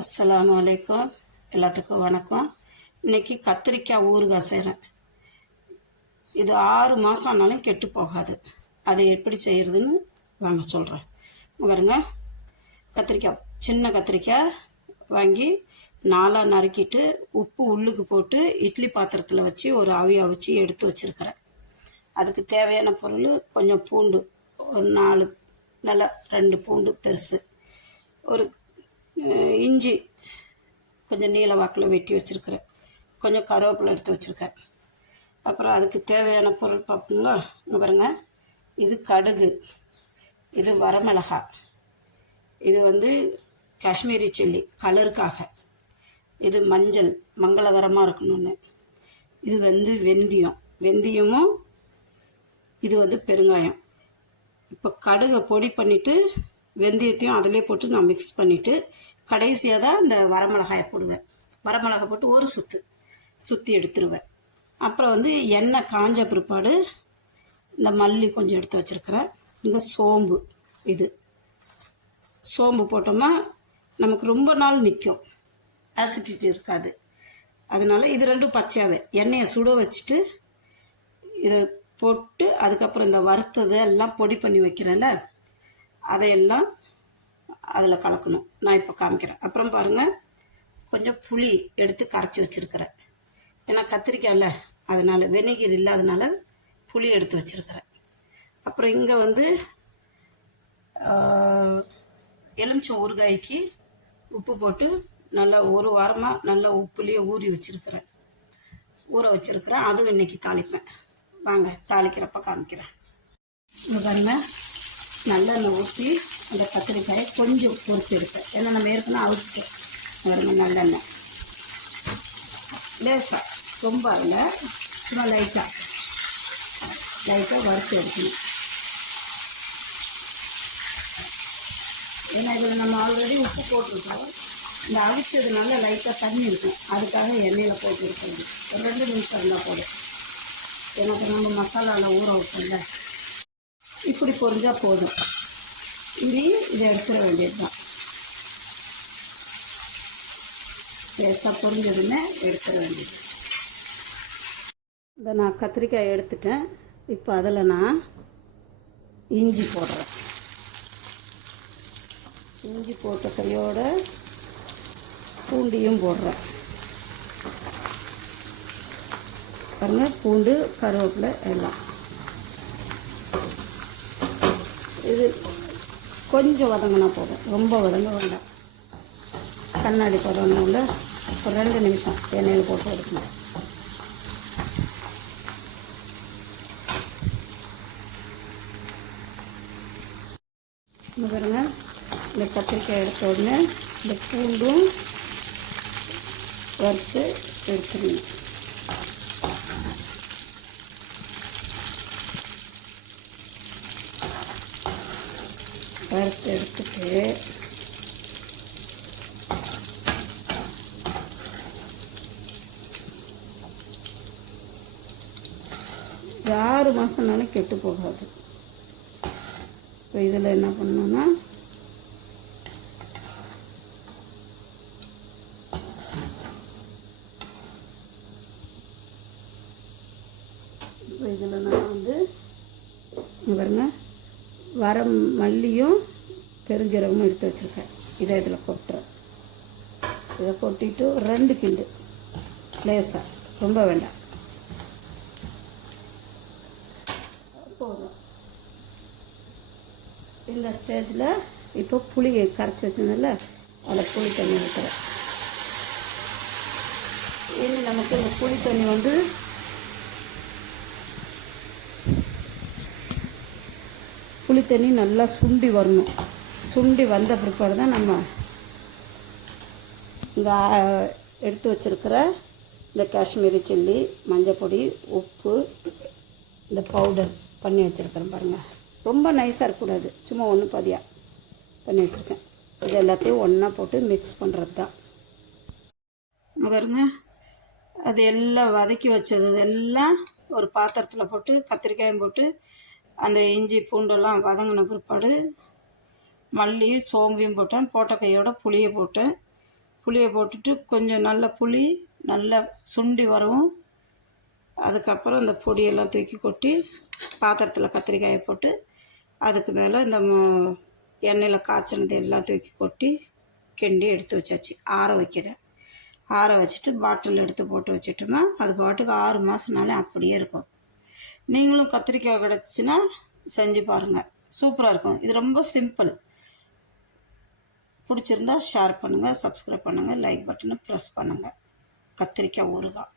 அஸ்ஸலாமு அலைக்கும். எல்லாத்துக்கும் வணக்கம். இன்றைக்கி கத்திரிக்காய் ஊறுகாய் செய்கிறேன். இது 6 மாதம் ஆனாலும் கெட்டு போகாது. அது எப்படி செய்கிறதுன்னு வாங்க சொல்கிறேன். பாருங்க, கத்திரிக்காய் சின்ன கத்திரிக்காய் வாங்கி 4 நறுக்கிட்டு உப்பு உள்ளுக்கு போட்டு இட்லி பாத்திரத்தில் வச்சு ஒரு அவிச்சு எடுத்து வச்சுருக்கிறேன். அதுக்கு தேவையான பொருள் கொஞ்சம் பூண்டு, ஒரு 4 நல்லா 2 பூண்டு பெருசு, ஒரு இஞ்சி கொஞ்சம் நீல வாக்கில் வெட்டி வச்சுருக்கிறேன், கொஞ்சம் கருவேப்பிலை எடுத்து வச்சுருக்கேன். அப்புறம் அதுக்கு தேவையான பொருள் பார்ப்பீங்களா? இங்கே பாருங்கள், இது கடுகு, இது வரமிளகாய், இது காஷ்மீரி சில்லி கலருக்காக, இது மஞ்சள் மங்களகரமாக இருக்கணும்னு, இது வெந்தயமும், இது பெருங்காயம். இப்போ கடுகை பொடி பண்ணிவிட்டு வெந்தயத்தையும் அதிலே போட்டு நான் மிக்ஸ் பண்ணிவிட்டு கடைசியாக தான் இந்த வரமிளகாயை போடுவேன். வரமிளகாய் போட்டு ஒரு சுற்றி எடுத்துருவேன். அப்புறம் எண்ணெய் காஞ்ச பிற்பாடு இந்த மல்லி கொஞ்சம் எடுத்து வச்சுருக்கிறேன். இங்கே சோம்பு, இது சோம்பு போட்டோம்னா நமக்கு ரொம்ப நாள் நிற்கும், ஆசிடிட்டி இருக்காது. அதனால் இது ரெண்டும் பச்சையாகவே எண்ணெயை சுட வச்சுட்டு இதை போட்டு அதுக்கப்புறம் இந்த வறுத்ததை எல்லாம் பொடி பண்ணி வைக்கிறேன்ல, அதையெல்லாம் அதில் கலக்கணும். நான் இப்போ காமிக்கிறேன். அப்புறம் பாருங்கள், கொஞ்சம் புளி எடுத்து கரைச்சி வச்சுருக்கிறேன். ஏன்னா கத்திரிக்காயில் அதனால் வெனிகர் இல்லாதனால புளி எடுத்து வச்சுருக்கிறேன். அப்புறம் இங்கே எலுமிச்சை ஊறுகாய்க்கு உப்பு போட்டு நல்லா ஒரு வாரமாக நல்லா உப்புலேயே ஊற வச்சுருக்கிறேன். அதுவும் இன்றைக்கி தாளிப்பேன். வாங்க தாளிக்கிறப்ப காமிக்கிறேன். இங்கே பாருங்கள், நல்லெண்ணெய் ஊற்றி அந்த கத்திரிக்காயை கொஞ்சம் பொறுத்து எடுப்பேன். ஏன்னா நம்ம ஏற்கனவே அவிச்சிட்டோம். பாருங்க, நல்லெண்ணெய் லேசாக, ரொம்ப இல்லை, சும்மா லைட்டாக வறுத்து எடுக்கணும். ஏன்னா இதில் நம்ம ஆல்ரெடி உப்பு போட்டிருக்கோம். இந்த அவிச்சதுனால லைட்டாக தண்ணி இருக்கும், அதுக்காக எண்ணெயில் போட்டு இருக்கிறது. ஒரு 2 நிமிஷம் இருந்தால் போதும். எனக்கு நம்ம மசாலாவில் ஊற வைப்போம்ல, இப்படி பொரிஞ்சால் போதும். இதை எடுத்துட வேண்டியது தான். லேசாக பொரிஞ்சதுன்னு எடுத்துட வேண்டியது. இதை நான் கத்திரிக்காய் எடுத்துட்டேன். இப்போ அதில் நான் இஞ்சி போடுறேன். இஞ்சி போட்ட கையோட பூண்டையும் போடுறேன். பாருங்க, பூண்டு கருவேப்பிலை எல்லாம். இது கொஞ்சம் வதங்கினா போதும், ரொம்ப வதங்க வேண்டாம். கண்ணாடி பதம்னால ஒரு 2 நிமிஷம் எண்ணெயில் போட்டு எடுக்கணும். பாருங்க, இந்த கத்திரிக்காய் எடுத்த உடனே இந்த பூண்டும் வறுத்து எடுத்துக்கணும். வறுத்து எடுத்துட்டு இது 6 மாதம்னாலும் கெட்டு போகாது. இப்போ இதில் என்ன பண்ணணும்னா, இப்போ இதில் நான் பாருங்க, மல்லியும் பெருஞ்சீரகமும் எடுத்து வச்சுருக்கேன். இதை இதில் கொட்டுறேன். இதை கொட்டிட்டு 2 கிண்டு லேசாக, ரொம்ப வேண்டாம், போதும். இந்த ஸ்டேஜில் இப்போ புளி கரைச்சி வச்சதில்ல, அதில் புளி தண்ணி ஊற்றுறேன். இனி நமக்கு இந்த புளி தண்ணி புளி தண்ணி நல்லா சுண்டி வரணும். சுண்டி வந்த பிற்பாடு தான் நம்ம இங்கே எடுத்து வச்சுருக்கிற இந்த காஷ்மீரி சில்லி, மஞ்சள் பொடி, உப்பு, இந்த பவுடர் பண்ணி வச்சுருக்கிறேன். பாருங்கள், ரொம்ப நைஸாக இருக்கக்கூடாது, சும்மா 1 பாதியாக பண்ணி வச்சுருக்கேன். இது எல்லாத்தையும் ஒன்றா போட்டு மிக்ஸ் பண்ணுறது தான். பாருங்க, அது எல்லாம் வதக்கி வச்சது எல்லாம் ஒரு பாத்திரத்தில் போட்டு கத்திரிக்காயும் போட்டு அந்த இஞ்சி பூண்டெல்லாம் வதங்கின பிற்பாடு மல்லியும் சோம்பையும் போட்டேன். போட்ட கையோட புளியை போட்டேன். புளியை போட்டுட்டு கொஞ்சம் நல்ல புளி நல்லா சுண்டி வரவும் அதுக்கப்புறம் இந்த பொடியெல்லாம் தூக்கி கொட்டி பாத்திரத்தில் கத்திரிக்காயை போட்டு அதுக்கு மேலே இந்த எண்ணெயில் காய்ச்சினது எல்லாம் தூக்கி கொட்டி கிண்டி எடுத்து வச்சாச்சு. ஆற வைக்கிறேன். ஆற வச்சுட்டு பாட்டில் எடுத்து போட்டு வச்சுட்டோம்னா அது பாட்டுக்கு 6 மாதம்னாலே அப்படியே இருக்கும். நீங்களும் கத்திரிக்காய் கிடச்சின்னா செஞ்சு பாருங்கள், சூப்பராக இருக்கும். இது ரொம்ப சிம்பிள். பிடிச்சிருந்தா ஷேர் பண்ணுங்கள், சப்ஸ்கிரைப் பண்ணுங்கள், லைக் பட்டனை ப்ரெஸ் பண்ணுங்கள். கத்திரிக்காய் ஊறுகாய்.